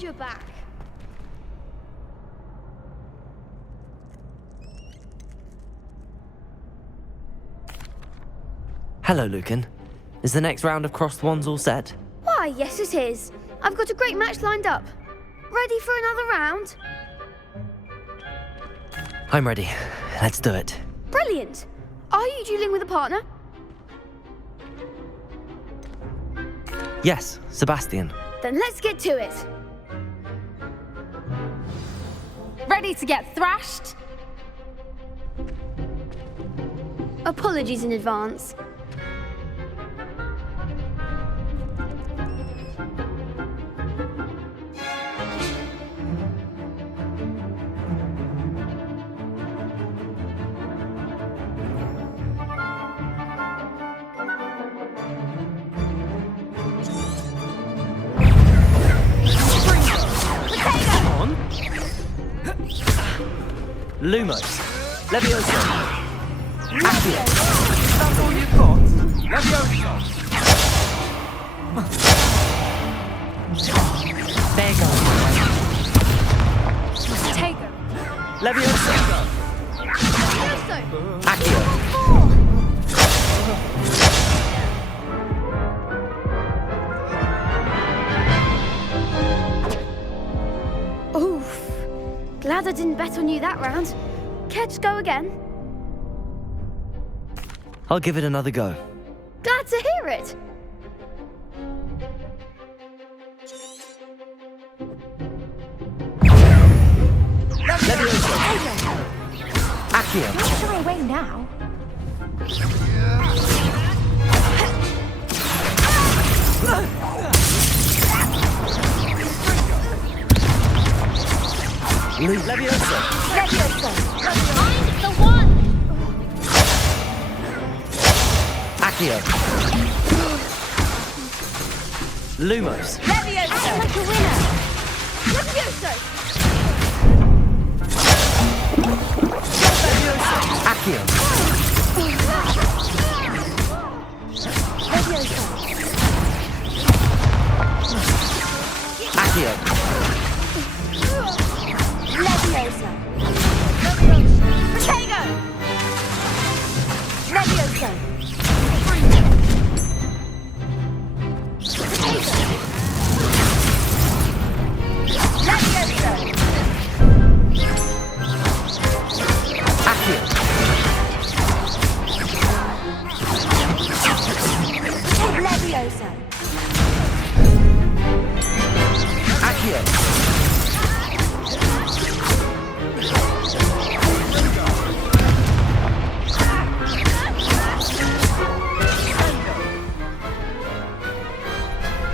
Glad you're back. Hello, Lucan. Is the next round of Crossed Wands all set? Why, yes it is. I've got a great match lined up. Ready for another round? I'm ready. Let's do it. Brilliant. Are you dueling with a partner? Yes, Sebastian. Then let's get to it. Ready to get thrashed? Apologies in advance. Lumos. Levioso. Accio. That's all you've got? Levioso. There you go. Take him. Levioso. Accio. Oof. Glad I didn't bet on you that round. Care to go again? I'll give it another go. Glad to hear it. Levioso. Accio. Don't shy away now. Levioso. Levioso. I'm the one. Accio. Lumos. Levioso. Like a winner. Levioso. Accio. Levioso. Accio. Levioso. Protego. Levioso. Levioso. Accio. Levioso. Accio.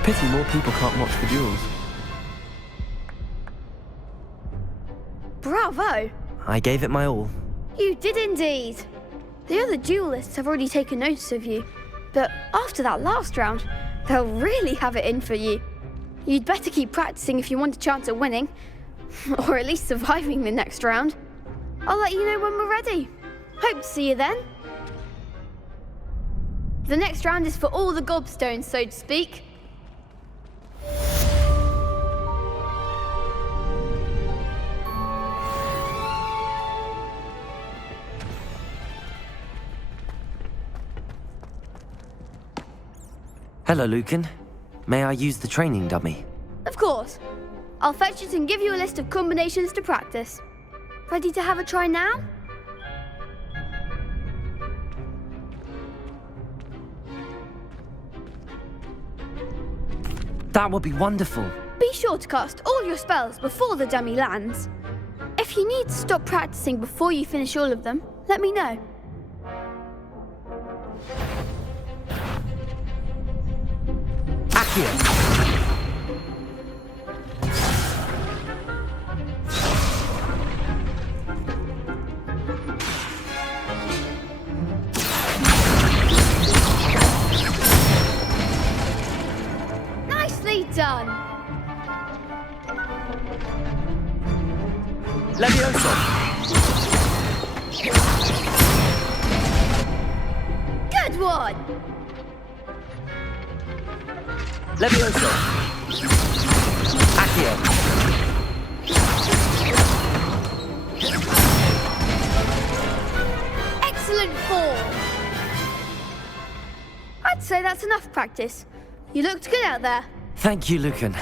Pity more people can't watch the duels. Bravo. I gave it my all. You did indeed. The other duelists have already taken notice of you. But after that last round, they'll really have it in for you. You'd better keep practicing if you want a chance at winning. Or at least surviving the next round. I'll let you know when we're ready. Hope to see you then. The next round is for all the gobstones, so to speak. Hello, Lucan. May I use the training dummy? Of course. I'll fetch it and give you a list of combinations to practice. Ready to have a try now? That would be wonderful. Be sure to cast all your spells before the dummy lands. If you need to stop practicing before you finish all of them, let me know. Accio. Nicely done. Levioso. Good one. Levioso. Accio. excellent form. I'd say that's enough practice. You looked good out there. Thank you, Lucan.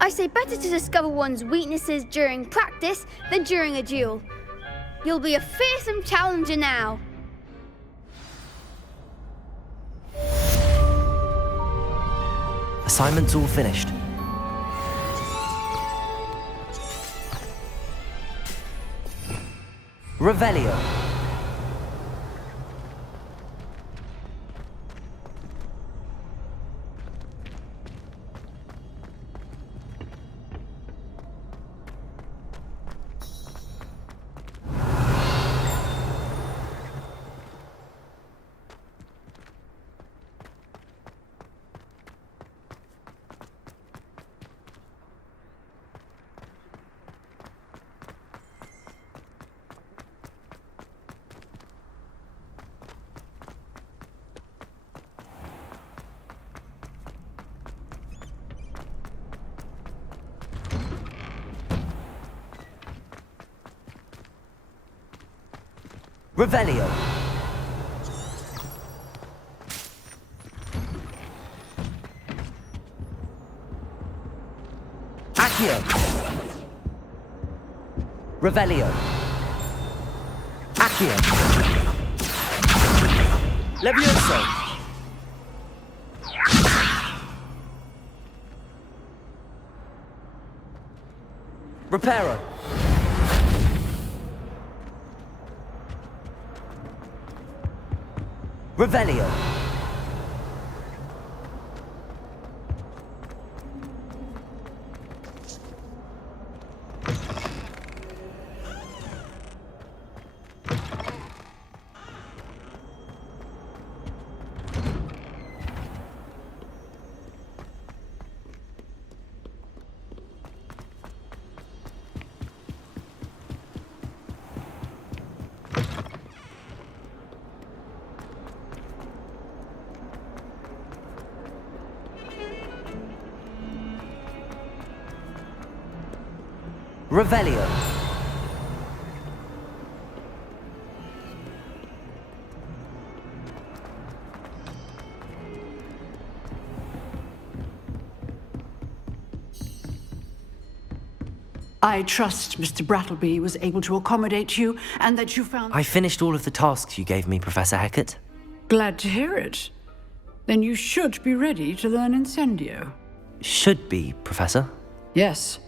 I say better to discover one's weaknesses during practice than during a duel. You'll be a fearsome challenger now. Assignment's all finished. Revelio. Revelio. Accio. Revelio. Accio. Levioso. Reparo. Revelio. Revelio. I trust Mr. Brattleby was able to accommodate you and that you found... I finished all of the tasks you gave me, Professor Hecat. Glad to hear it. Then you should be ready to learn Incendio. Should be, Professor. Yes.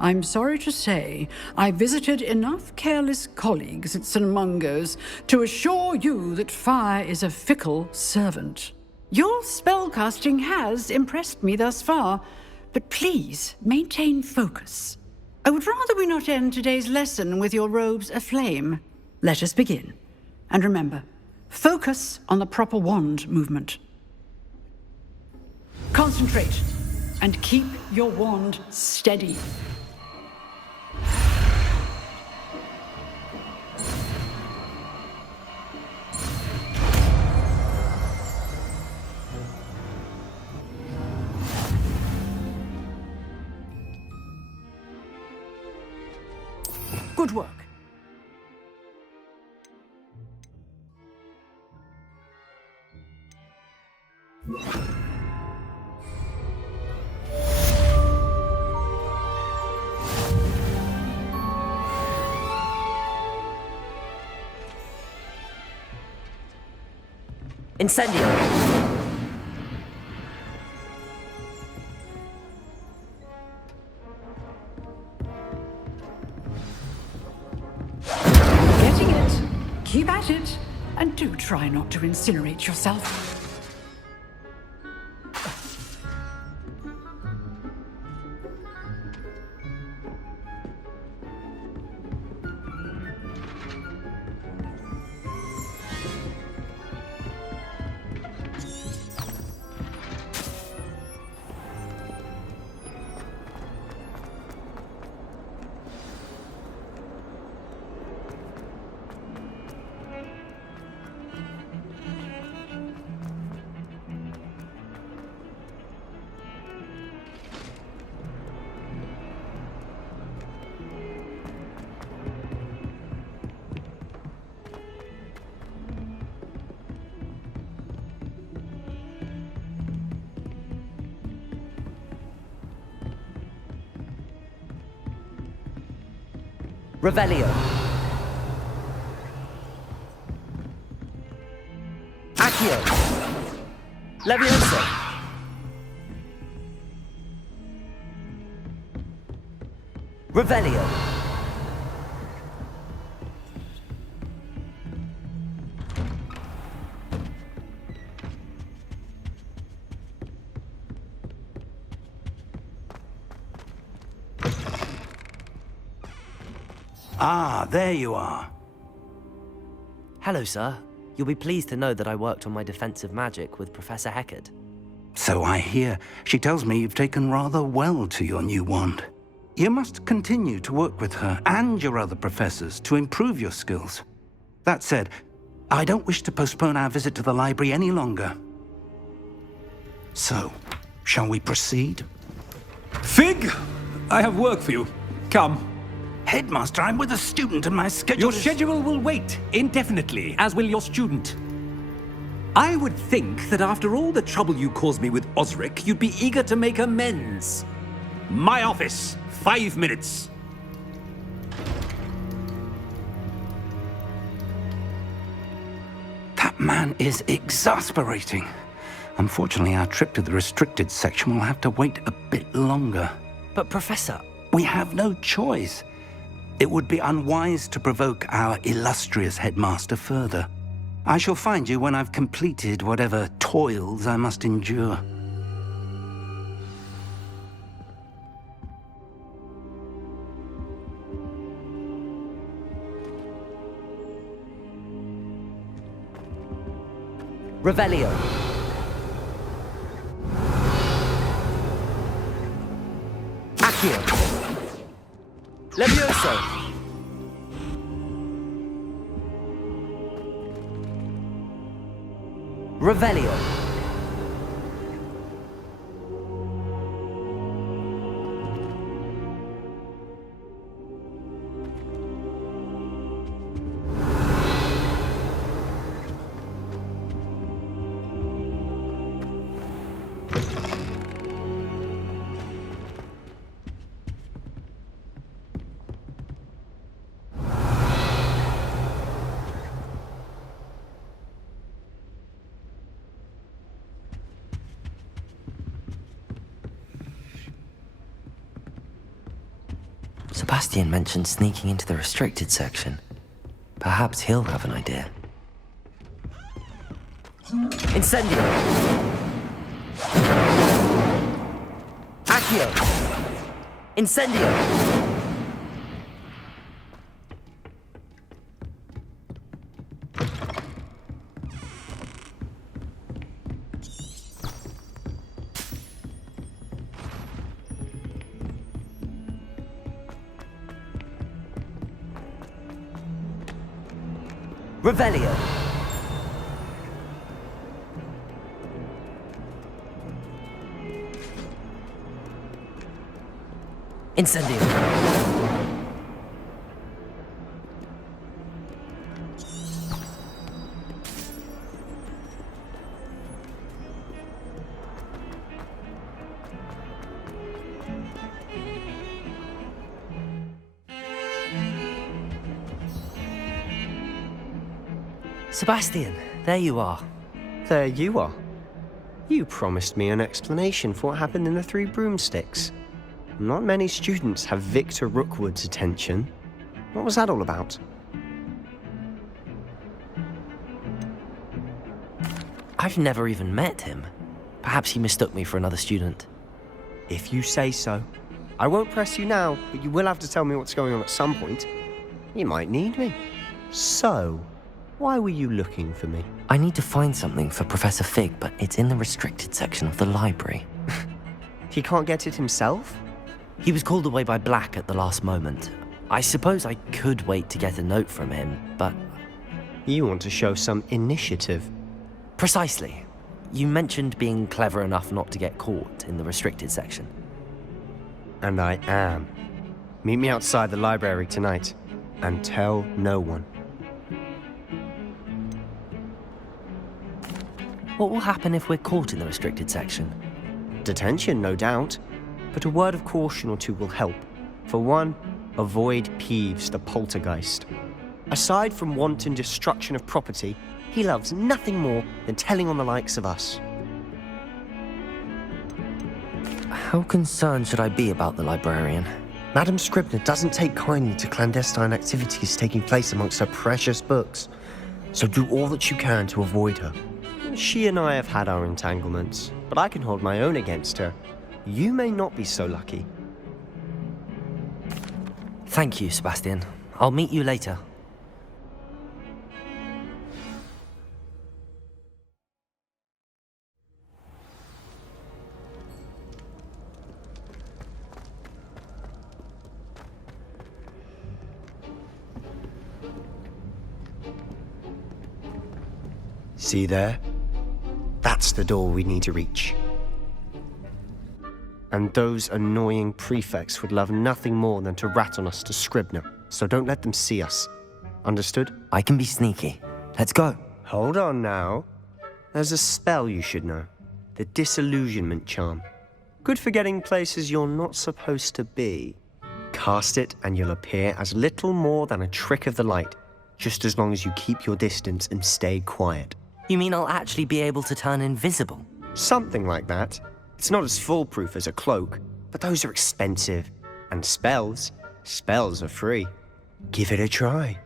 I'm sorry to say, I visited enough careless colleagues at St. Mungo's to assure you that fire is a fickle servant. Your spellcasting has impressed me thus far, but please maintain focus. I would rather we not end today's lesson with your robes aflame. Let us begin. And remember, focus on the proper wand movement. Concentrate, and keep your wand steady. Good work. Incendio. Getting it. Keep at it. And do try not to incinerate yourself. Revelio. Accio. Levioso. Revelio. Ah, there you are. Hello, sir. You'll be pleased to know that I worked on my defensive magic with Professor Heckard. So I hear. She tells me you've taken rather well to your new wand. You must continue to work with her and your other professors to improve your skills. That said, I don't wish to postpone our visit to the library any longer. So, shall we proceed? Fig, I have work for you. Come. Headmaster, I'm with a student and my schedule Your is... schedule will wait indefinitely, as will your student. I would think that after all the trouble you caused me with Osric, you'd be eager to make amends. My office, 5 minutes. That man is exasperating. Unfortunately, our trip to the restricted section will have to wait a bit longer. But Professor... We have no choice. It would be unwise to provoke our illustrious headmaster further. I shall find you when I've completed whatever toils I must endure. Revelio. Accio. Levioso. Revelio. Sebastian mentioned sneaking into the restricted section. Perhaps he'll have an idea. Incendio! Accio! Incendio! Revelio. Incendio. Sebastian, there you are. There you are. You promised me an explanation for what happened in the Three Broomsticks. Not many students have Victor Rookwood's attention. What was that all about? I've never even met him. Perhaps he mistook me for another student. If you say so. I won't press you now, but you will have to tell me what's going on at some point. You might need me. So, why were you looking for me? I need to find something for Professor Fig, but it's in the restricted section of the library. He can't get it himself? He was called away by Black at the last moment. I suppose I could wait to get a note from him, but... You want to show some initiative. Precisely. You mentioned being clever enough not to get caught in the restricted section. And I am. Meet me outside the library tonight, and tell no one. What will happen if we're caught in the restricted section? Detention, no doubt. But a word of caution or two will help. For one, Avoid Peeves, the poltergeist. Aside from wanton destruction of property, he loves nothing more than telling on the likes of us. How concerned should I be about the librarian? Madame Scribner doesn't take kindly to clandestine activities taking place amongst her precious books, so do all that you can to avoid her. She and I have had our entanglements, but I can hold my own against her. You may not be so lucky. Thank you, Sebastian. I'll meet you later. See there? That's the door we need to reach. And those annoying prefects would love nothing more than to rat on us to Scribner, so don't let them see us. Understood? I can be sneaky. Let's go. Hold on now. There's a spell you should know. The Disillusionment Charm. Good for getting places you're not supposed to be. Cast it and you'll appear as little more than a trick of the light, just as long as you keep your distance and stay quiet. You mean I'll actually be able to turn invisible? Something like that. It's not as foolproof as a cloak, but those are expensive. And spells are free. Give it a try.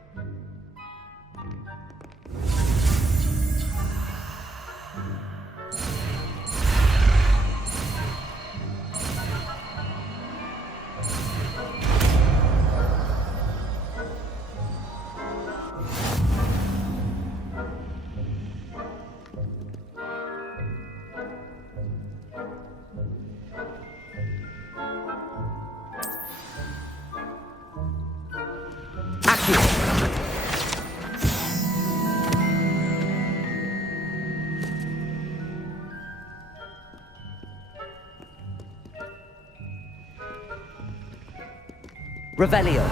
Revelio.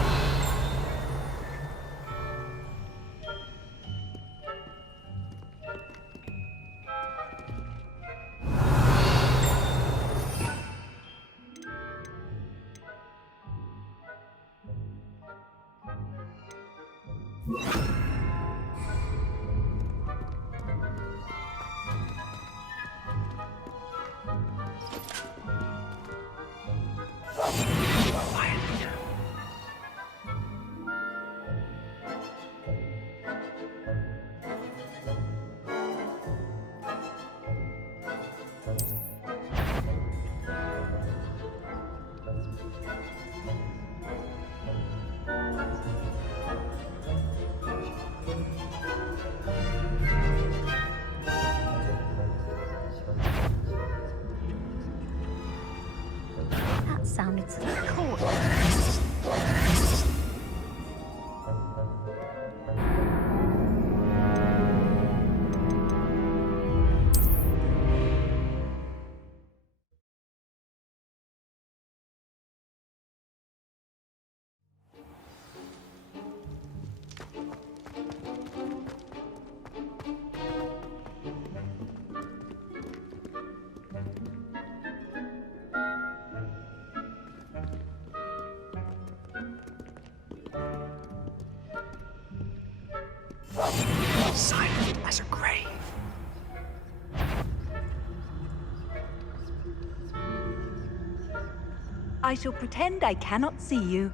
That sounded so cool. Silent as a grave. I shall pretend I cannot see you.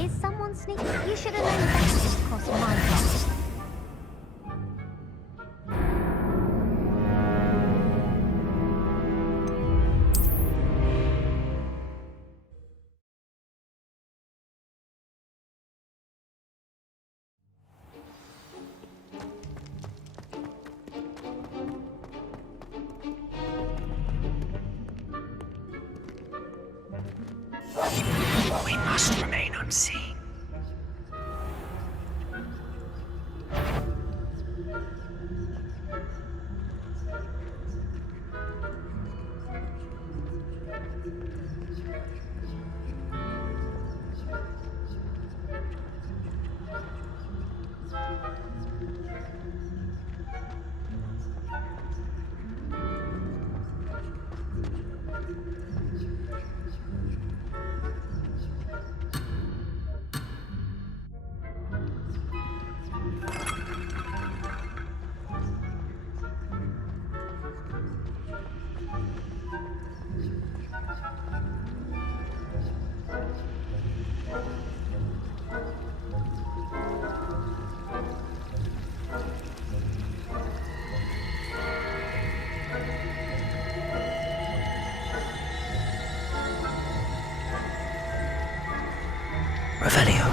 Is someone sneaking? You should have known better to cross my path. We must remain unseen. Revelio.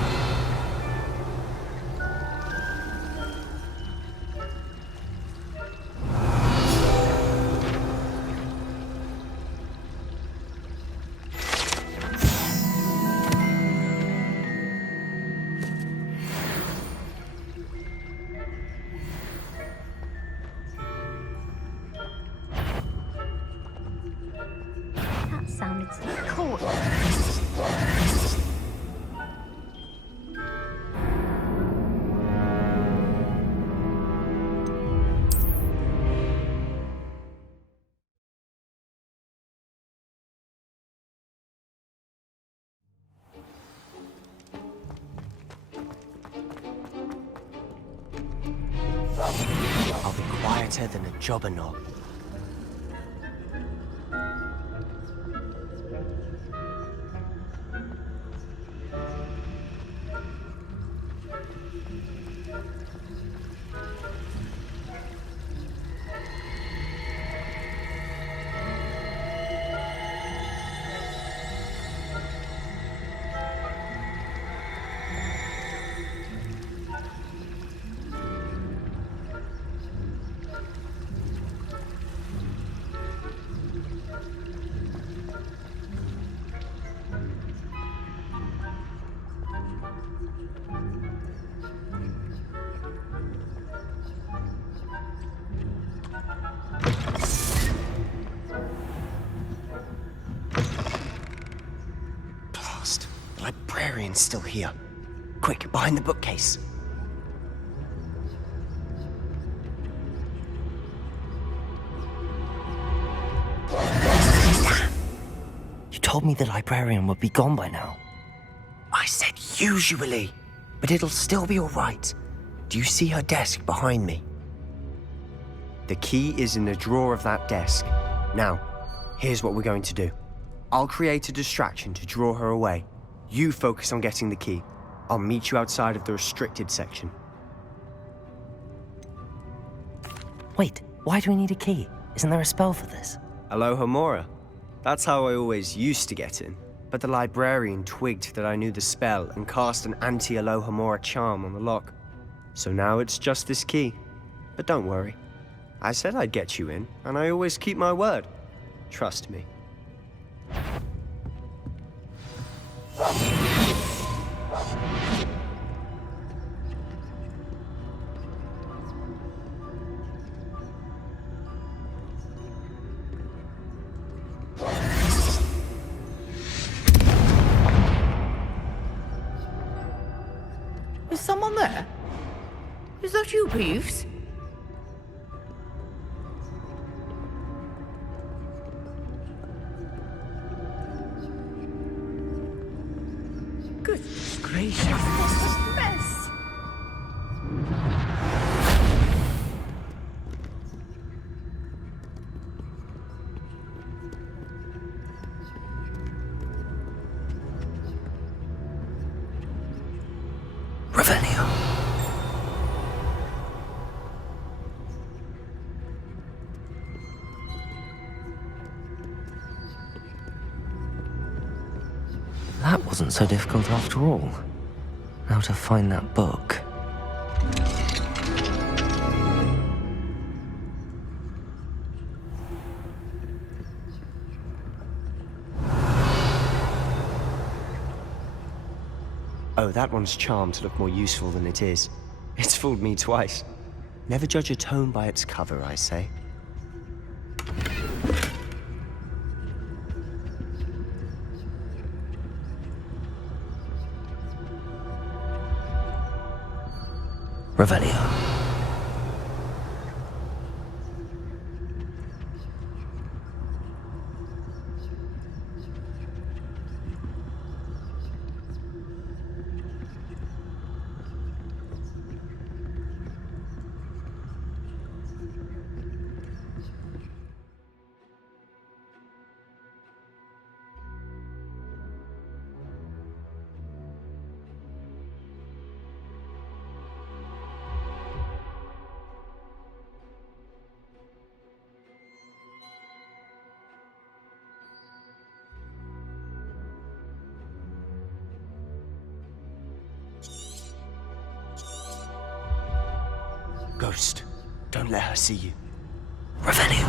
That sounded so cool. I'll be quieter than a jobber knob. Blast. The librarian's still here. Quick, behind the bookcase. You told me the librarian would be gone by now. I said usually, but it'll still be all right. Do you see her desk behind me? The key is in the drawer of that desk. Now, here's what we're going to do. I'll create a distraction to draw her away. You focus on getting the key. I'll meet you outside of the restricted section. Wait, why do we need a key? Isn't there a spell for this? Alohomora. That's how I always used to get in. But the librarian twigged that I knew the spell and cast an anti-Alohomora charm on the lock. So now it's just this key. But don't worry. I said I'd get you in, and I always keep my word. Trust me. Is someone there? Is that you, Peeves? Goodness gracious, what a mess! Revelio. That wasn't so difficult after all. Now to find that book. Oh, that one's charmed to look more useful than it is. It's fooled me twice. Never judge a tome by its cover, I say. Revelio. Ghost, don't let her see you. Revelio.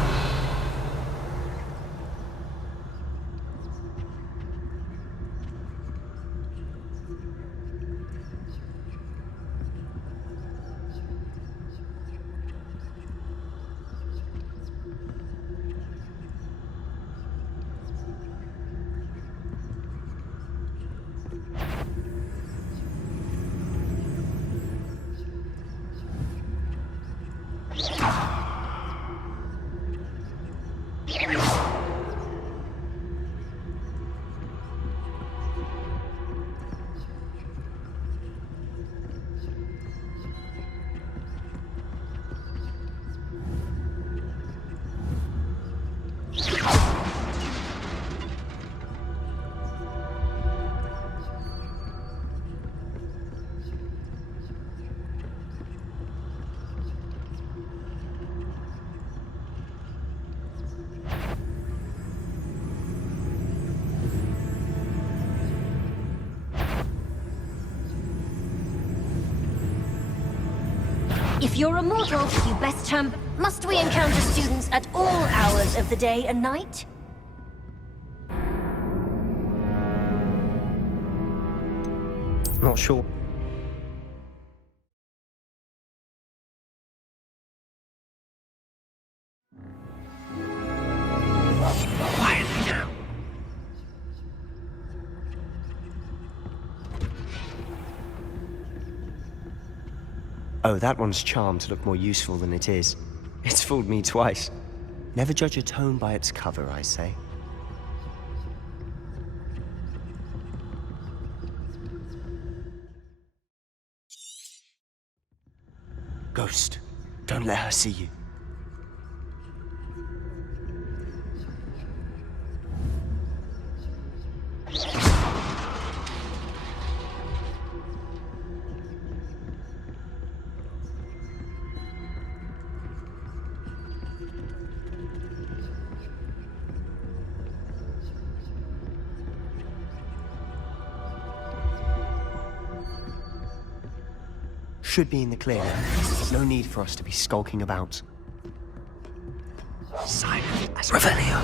If you're a mortal, you best must we encounter students at all hours of the day and night? Not sure. Quietly now. Oh, that one's charmed to look more useful than it is. It's fooled me twice. Never judge a tome by its cover, I say. Ghost, don't let her see you. Should be in the clear now. No need for us to be skulking about. Silent as Revelio.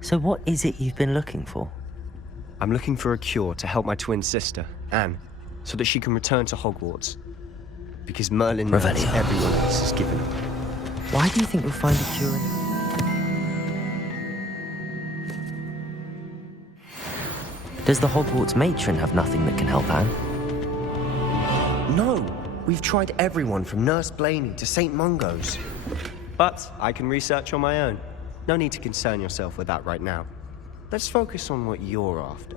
So what is it you've been looking for? I'm looking for a cure to help my twin sister, Anne, so that she can return to Hogwarts. Because Merlin knows everyone else has given up. Why do you think you'll find a cure in... Does the Hogwarts matron have nothing that can help Anne? No! We've tried everyone from Nurse Blaney to St. Mungo's. But I can research on my own. No need to concern yourself with that right now. Let's focus on what you're after.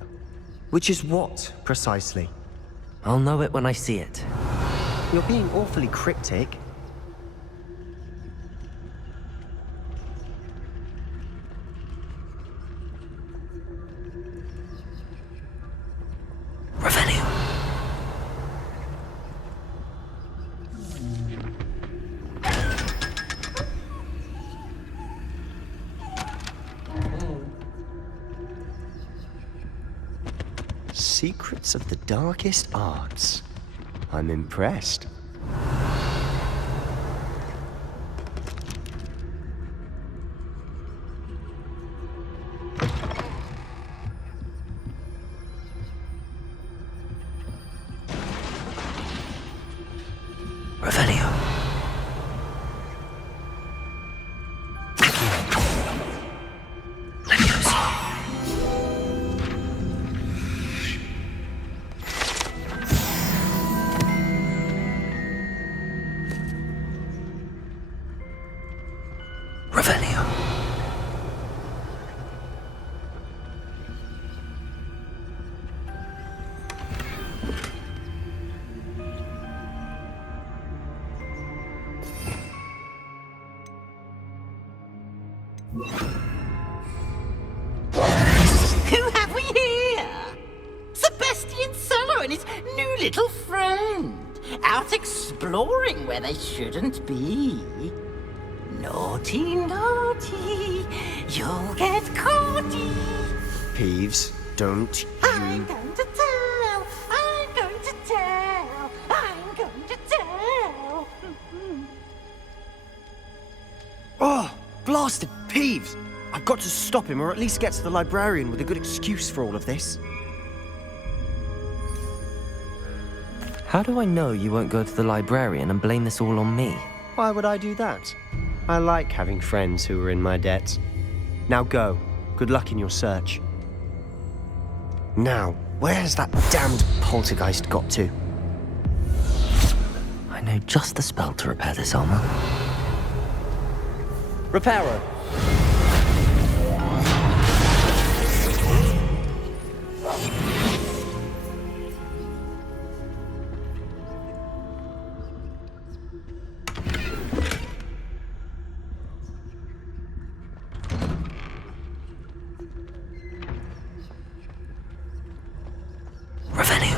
Which is what, precisely? I'll know it when I see it. You're being awfully cryptic. Revelio. Secrets of the darkest arts. I'm impressed. Revelio. Revelio. Who have we here? Sebastian Solo and his new little friend, out exploring where they shouldn't be. Naughty, naughty, you'll get caughty. Peeves, don't I'm you... going to tell, I'm going to tell, I'm going to tell. Oh, blasted Peeves! I've got to stop him, or at least get to the librarian with a good excuse for all of this. How do I know you won't go to the librarian and blame this all on me? Why would I do that? I like having friends who are in my debt. Now go. Good luck in your search. Now, where's that damned poltergeist got to? I know just the spell to repair this armor. Reparo! Revenue.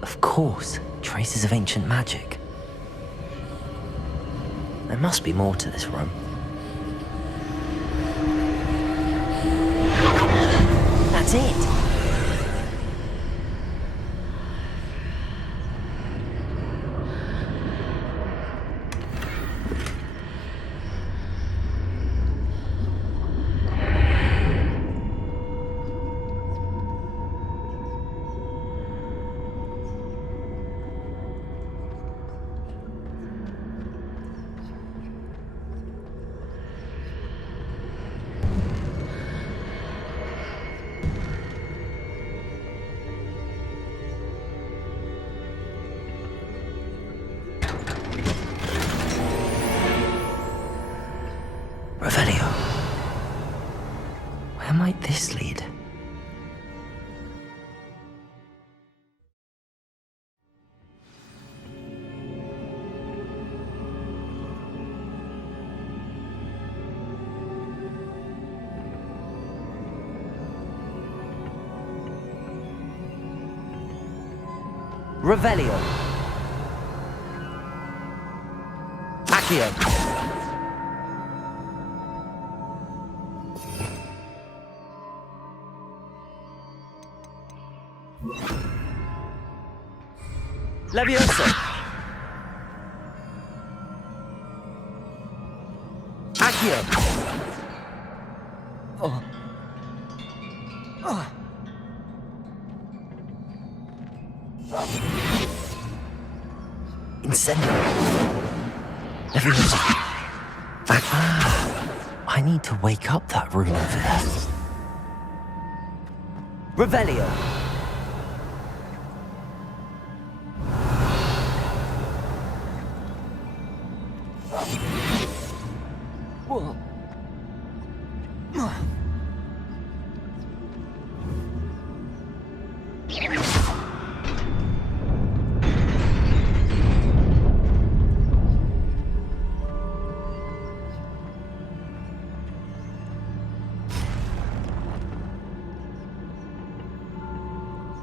Of course, traces of ancient magic. There must be more to this room. That's it! Revelio. Where might this lead? Revelio. Accio. Levioso. Accio. Oh. Oh. Incendio. Levioso. I need to wake up that rune over there. Revelio.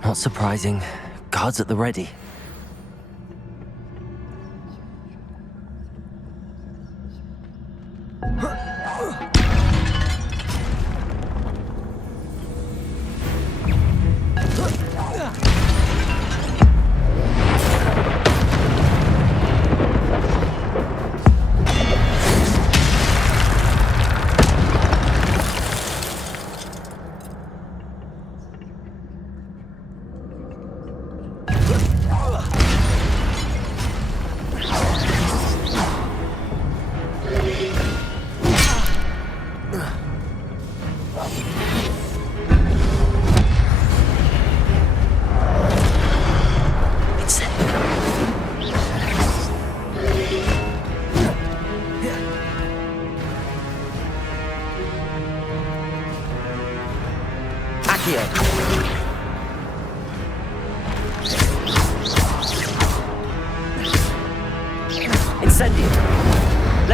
Not surprising. Guards at the ready.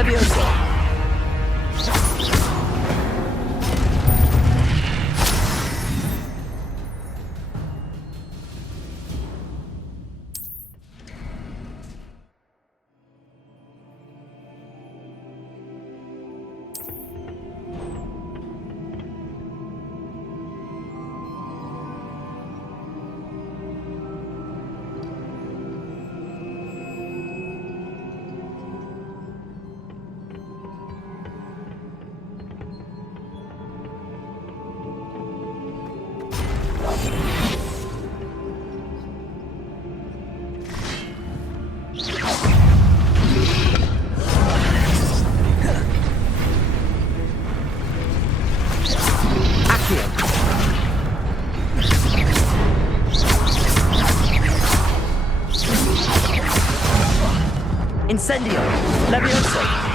Levioso! Incendio! Levioso!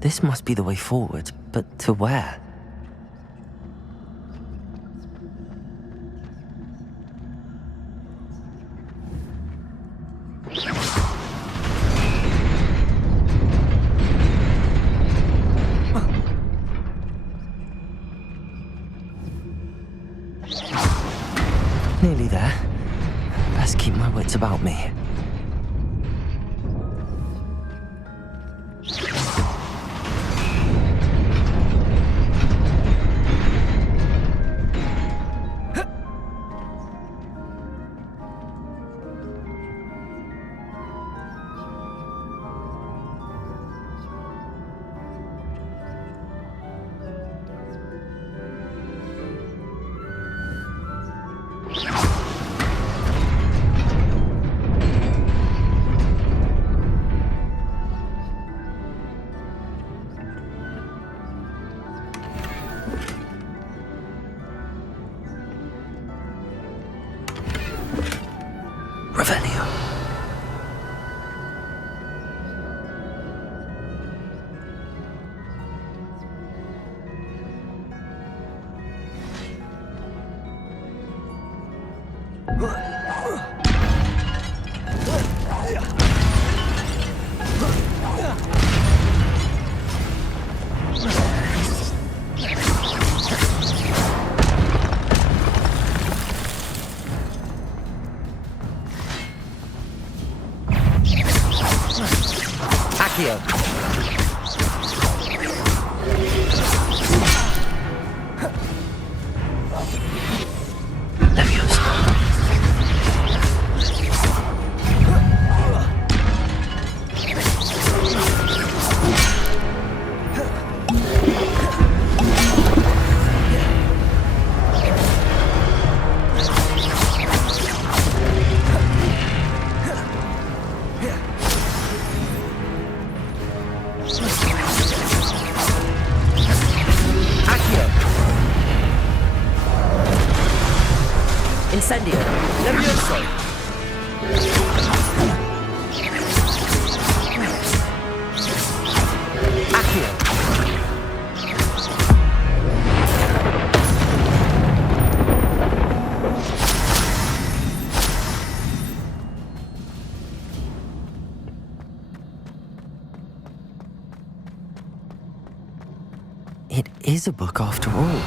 This must be the way forward, but to where? Nearly there. Best keep my wits about me. Incendio! Levioso! Accio! It is a book after all.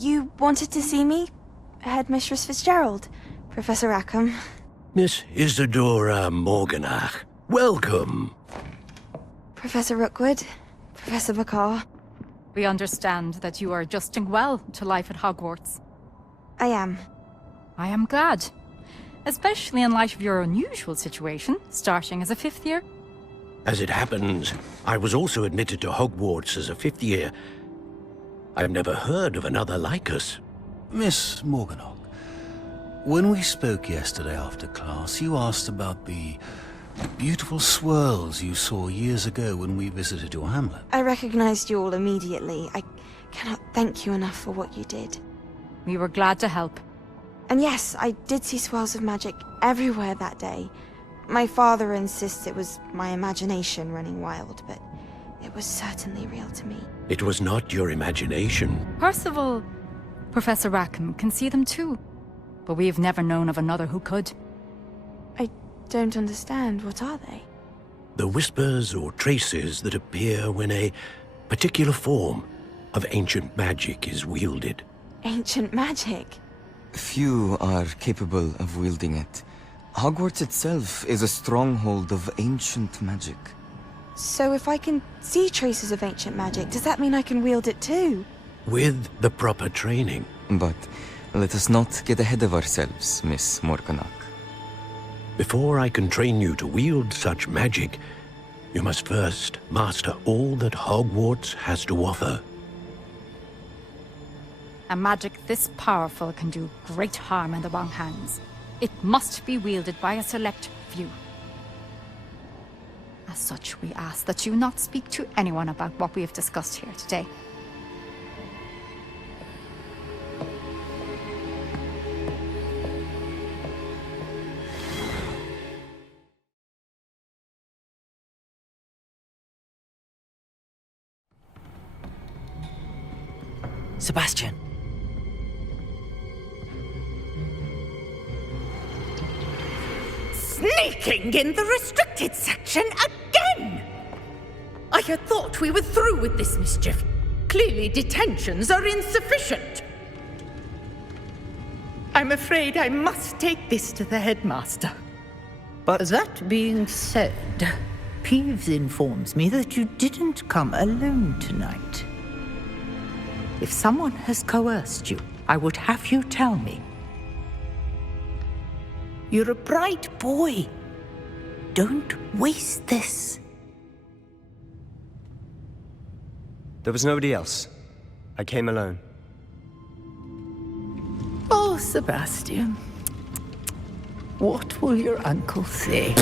You wanted to see me? Headmistress Fitzgerald? Professor Rackham? Miss Isadora Morganach, welcome. Professor Rookwood? Professor McCaw? We understand that you are adjusting well to life at Hogwarts. I am. I am glad. Especially in light of your unusual situation, starting as a 5th year. As it happens, I was also admitted to Hogwarts as a 5th year. I've never heard of another like us. Miss Morganach, when we spoke yesterday after class, you asked about the beautiful swirls you saw years ago when we visited your hamlet. I recognized you all immediately. I cannot thank you enough for what you did. We were glad to help. And yes, I did see swirls of magic everywhere that day. My father insists it was my imagination running wild, but it was certainly real to me. It was not your imagination. Percival, Professor Rackham can see them too. But we've never known of another who could. I don't understand. What are they? The whispers or traces that appear when a particular form of ancient magic is wielded. Ancient magic? Few are capable of wielding it. Hogwarts itself is a stronghold of ancient magic. So if I can see traces of ancient magic, does that mean I can wield it too? With the proper training. But let us not get ahead of ourselves, Miss Morganach. Before I can train you to wield such magic, you must first master all that Hogwarts has to offer. A magic this powerful can do great harm in the wrong hands. It must be wielded by a select few. As such, we ask that you not speak to anyone about what we have discussed here today. Sebastian. Sneaking in the restricted section again! I had thought we were through with this mischief. Clearly detentions are insufficient. I'm afraid I must take this to the headmaster. But that being said, Peeves informs me that you didn't come alone tonight. If someone has coerced you, I would have you tell me. You're a bright boy. Don't waste this. There was nobody else. I came alone. Oh, Sebastian. What will your uncle say?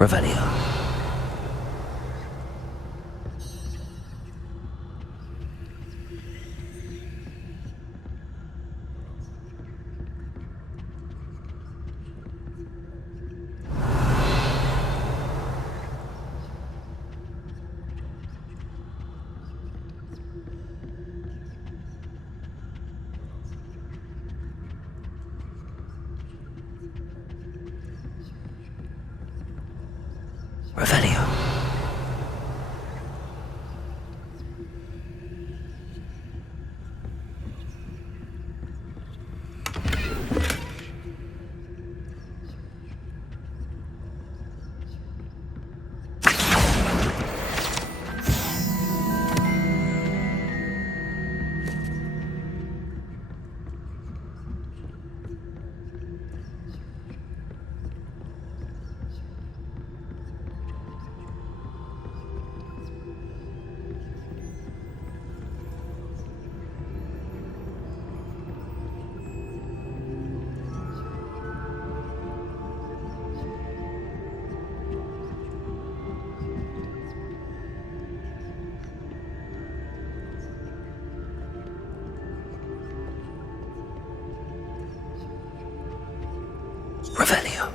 Revelio. Revelio. Revelio.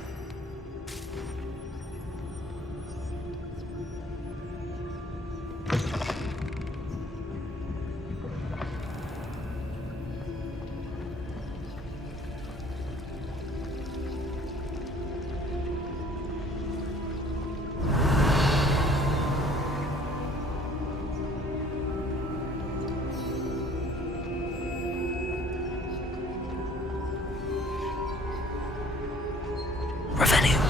Revelio.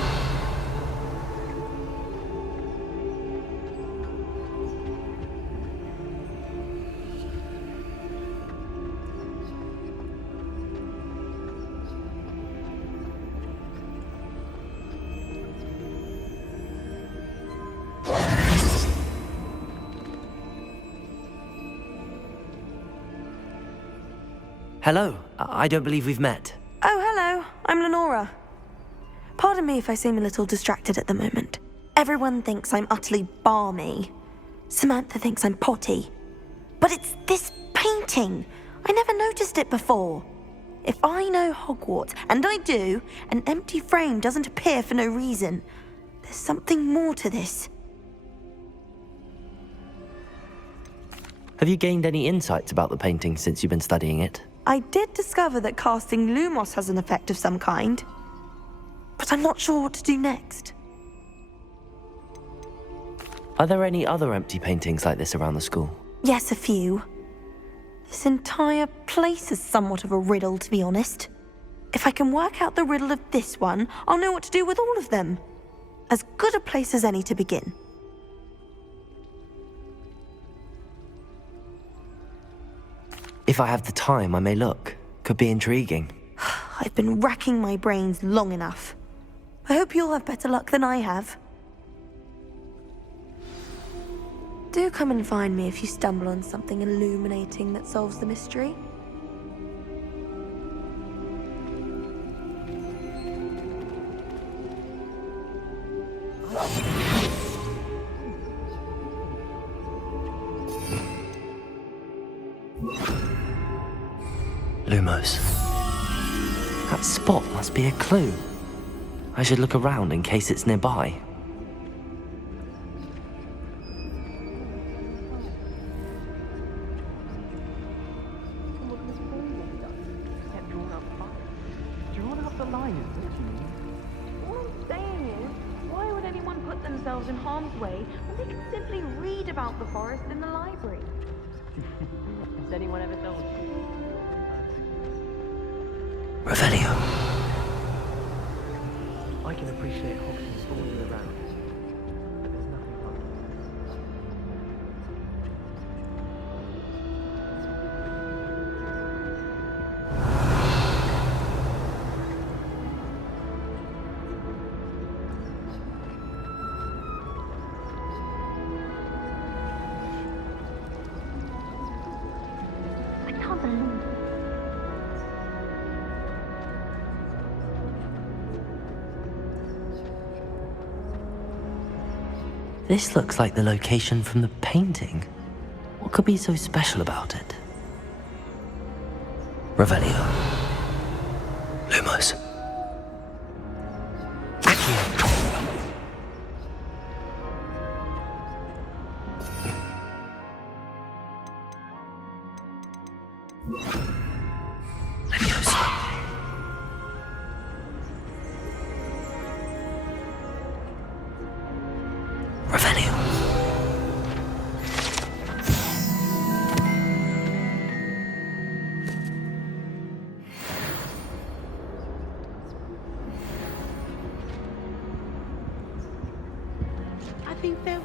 Hello. I don't believe we've met. Oh, hello. I'm Lenora. Pardon me if I seem a little distracted at the moment. Everyone thinks I'm utterly balmy. Samantha thinks I'm potty. But it's this painting. I never noticed it before. If I know Hogwarts, and I do, an empty frame doesn't appear for no reason. There's something more to this. Have you gained any insights about the painting since you've been studying it? I did discover that casting Lumos has an effect of some kind. But I'm not sure what to do next. Are there any other empty paintings like this around the school? Yes, a few. This entire place is somewhat of a riddle, to be honest. If I can work out the riddle of this one, I'll know what to do with all of them. As good a place as any to begin. If I have the time, I may look. Could be intriguing. I've been racking my brains long enough. I hope you'll have better luck than I have. Do come and find me if you stumble on something illuminating that solves the mystery. Lumos. That spot must be a clue. I should look around in case it's nearby. All I'm saying is, why would anyone put themselves in harm's way when they can simply read about the forest in the library? Has anyone ever told you? Revelio. I can appreciate Hogsmeade all year round, but there's nothing like I can't believe it. This looks like the location from the painting. What could be so special about it? Revelio. Lumos.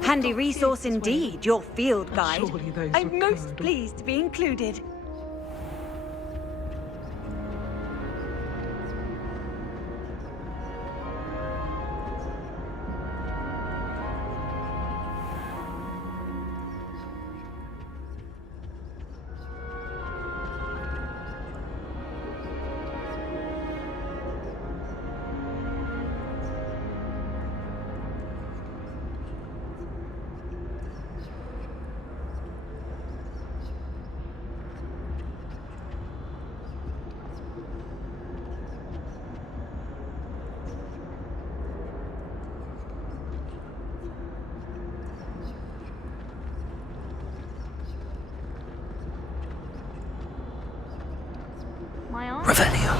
Handy resource indeed, your field guide. I'm most pleased to be included. My aunt. Revelio.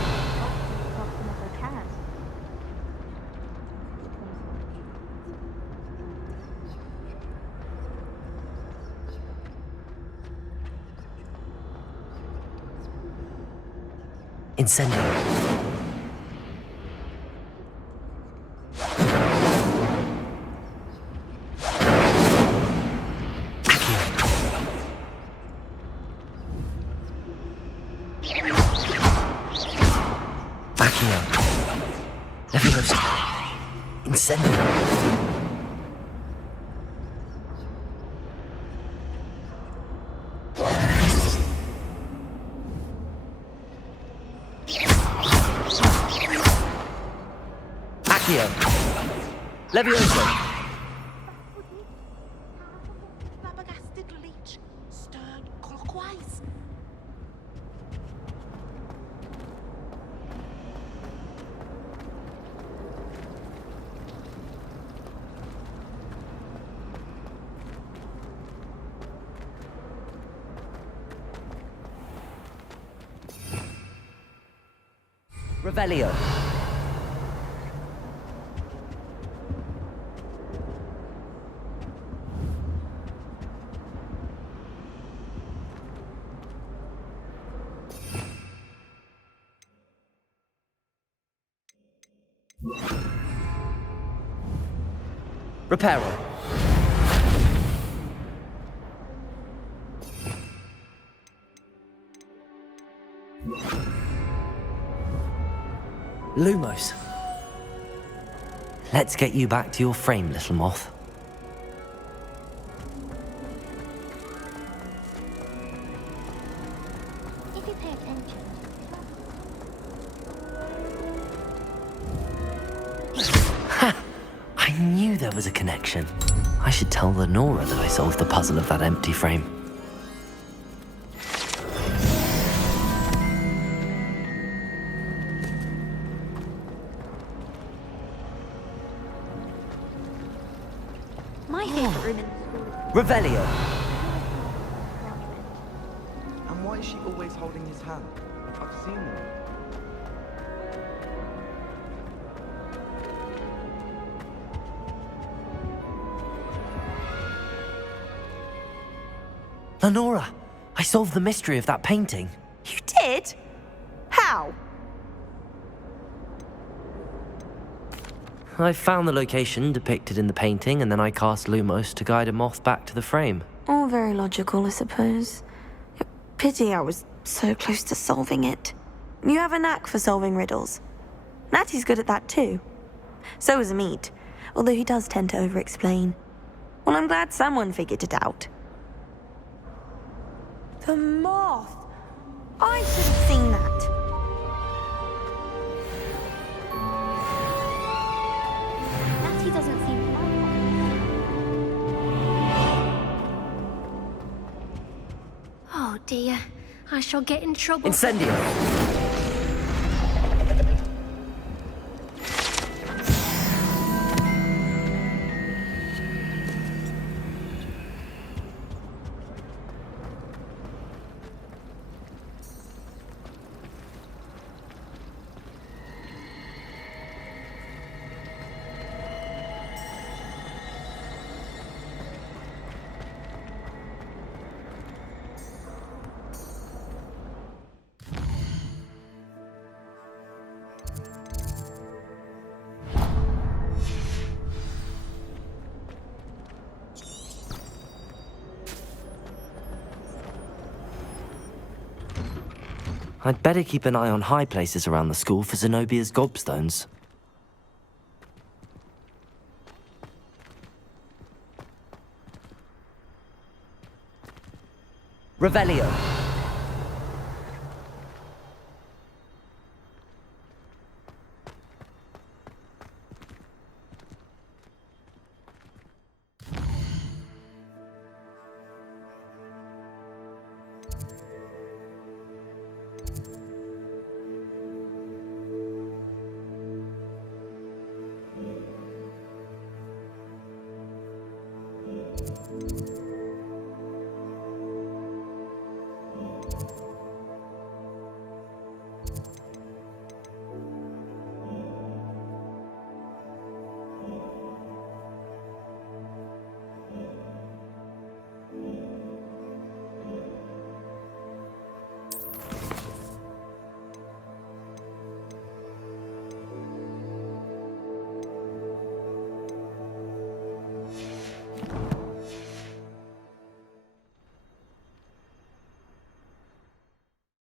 Incendio. Incendio. Accio. Levioso. Flabbergasted leech, stirred clockwise. Revelio. Reparo. Lumos. Let's get you back to your frame, little moth. I knew there was a connection. I should tell Lenora that I solved the puzzle of that empty frame. My favorite room in the school is... Revelio! And why is she always holding his hand? I've seen them. Lenora! I solved the mystery of that painting. You did? How? I found the location depicted in the painting, and then I cast Lumos to guide a moth back to the frame. All very logical, I suppose. Pity I was so close to solving it. You have a knack for solving riddles. Natty's good at that too. So is Amit, although he does tend to over-explain. Well, I'm glad someone figured it out. The moth! I should have seen that. Natty doesn't seem to like that. Oh dear, I shall get in trouble. Incendio! I'd better keep an eye on high places around the school for Zenobia's gobstones. Revelio!